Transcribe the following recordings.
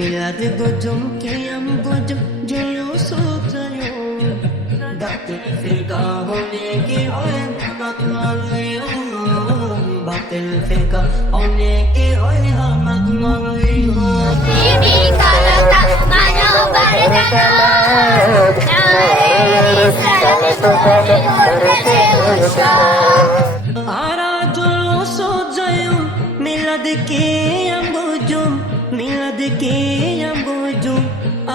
ميلاد قدم قيام قدم جلوس وطيور باطل فرقة होने ओए मकमल बातिल फिरका होने की ओए मकमल बीबी कालता मानो बरकना नारे सलाम करते उस्ता आरा जुलूस जयू मिलाद के अंबुजुम मिलाद के अंबुजुम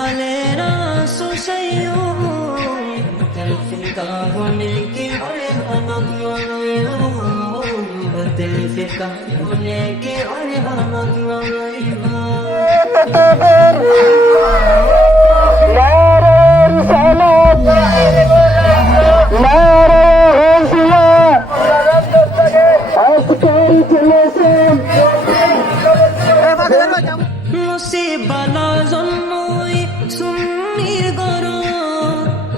आलेरा सुसयू फिरका होने की ओए मकमल बातिल फिरका होने की ओए मकमल মুসিবালা জন্মই সুন্নির গরম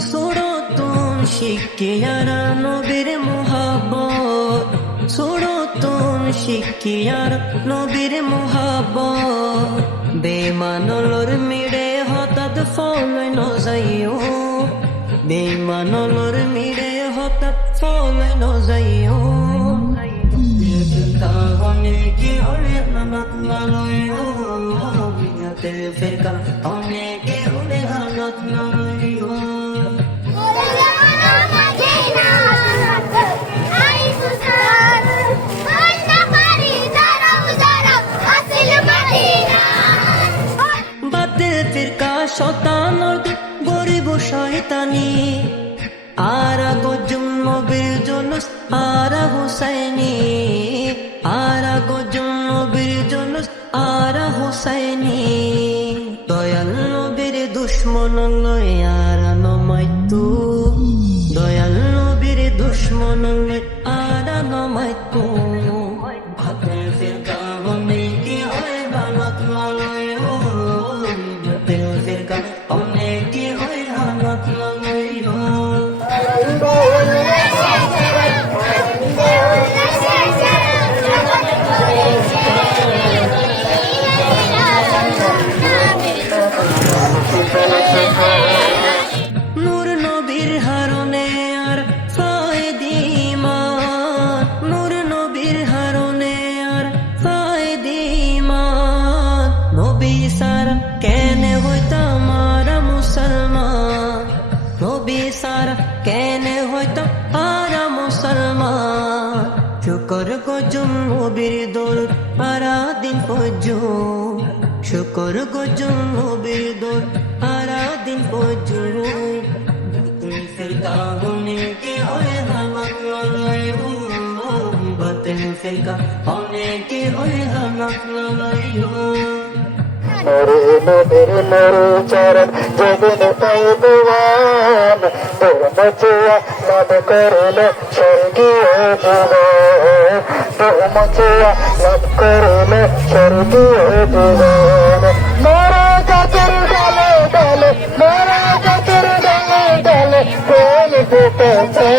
সুরতুন শিকিয়ারা নবীর মোহাব্বত সুরতুন শিকিয়ার নবীর মোহাব্বত বেমানলর মিড়ে হঠাৎ ফলই নজাইও বেমানলর মিড়ে হঠাৎ ফলই নজাইও होने की और नमक मानो दिल फिर का होने की और नमक मानो बातिल फिर का शैतान और गरीब शैतानी आरा गजुम नबीर जुलूस आरा हुसैनी आरा गजुम नबीर जुलूस आरा हुसैनी दयाल नबीर दुश्मन लय आरा नमाइतु दयाल नबीर दुश्मन लय आरा नमाइतु बातिल फिरका होने की ओए बालक लय बातिल फिरका होने की ओए बालक लय নূর নবীর হারনে আর ফায়দিমান নূর নবীর হারনে আর ফায়দিমান নবী সারা কেনে হইতাম আরা মুসলমান নবী সারা কেনে হইতাম আরা মুসলমান শুকর গজুম নবীর দরুদ আরা দিন পর্যন্ত শুকর গজুম নবীর দরুদ आरा दिन को जुरू बातिल फिरका होने की ओए मकमल बातिल फिरका होने की ओए मकमल मेरे नबीर मेरे चरण जगन पैदवान तोर मचिया नद करले स्वर्गीय जीवन तोर मचिया नद करले स्वर्गीय जीवन मेरे जाकर डाले डाले मेरे जाकर डाले डाले प्रेम देते थे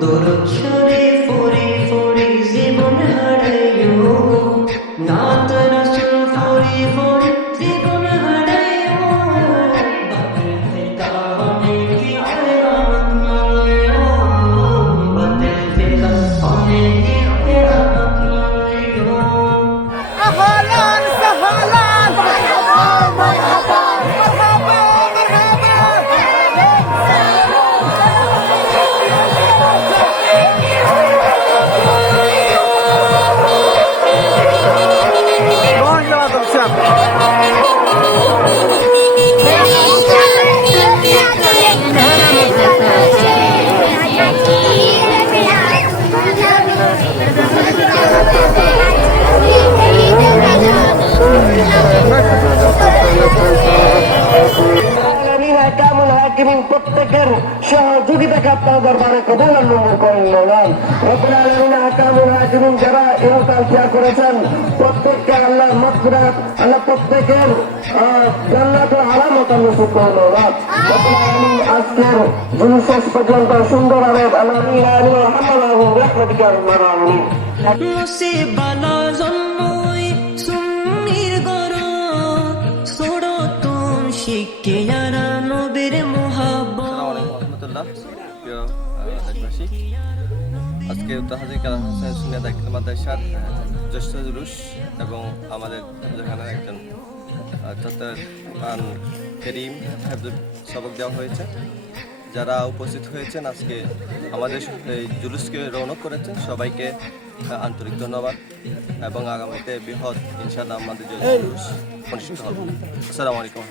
দরুদ শরীফ পড়ি পড়ি জীবন হারাইও নাত রাসূল পড়ি পড়ি জীবন হারাইও বাতিল ফিরকা होने की ओए मकमल बातिल फिरका होने की ओए मकमल أهلاً سهلاً مرحبا مرحبا مرحبا مرحبا প্রত্যেকের সহযোগিতাকে আপনার দরবারে কবুল আর মঞ্জুর করেন মৌলান। রব্বুল আলামিন আকামুল হাকিমিন যারা ইহকাল ত্যাগ করেছেন প্রত্যেককে আল্লাহ মাগফিরাত, আল্লাহ প্রত্যেকের জান্নাত ও আলামত নসিব করেন মৌলান। রব্বুল আলামিন আজকের জুলুস শেষ পর্যন্ত সুন্দর আরব আলামিন আলী রহমানাহু রাহমাতিকা আরহামার রাহিমিন। মুসিবালা জন্মই সুন্নির গর সোড়ো তুম শিখে যারা নবীর মোহাব্বত। রহমতুল্লাহ প্রিয় দেশবাসী, আজকে উত্তর হাজির কালাম হোসেন সুনিয়া দাখিল মাদ্রাসার জ্যেষ্ঠ জুলুস এবং আমাদের যেখানে একজন ছাত্রের করিম সবক দেওয়া হয়েছে। যারা উপস্থিত হয়েছেন আজকে আমাদের এই জুলুসকে রৌনক করেছেন সবাইকে আন্তরিক ধন্যবাদ এবং আগামীতে বৃহৎ ইনশাআল্লাহ আমাদের জুলুস অনুষ্ঠিত হবে। আসসালামু আলাইকুম।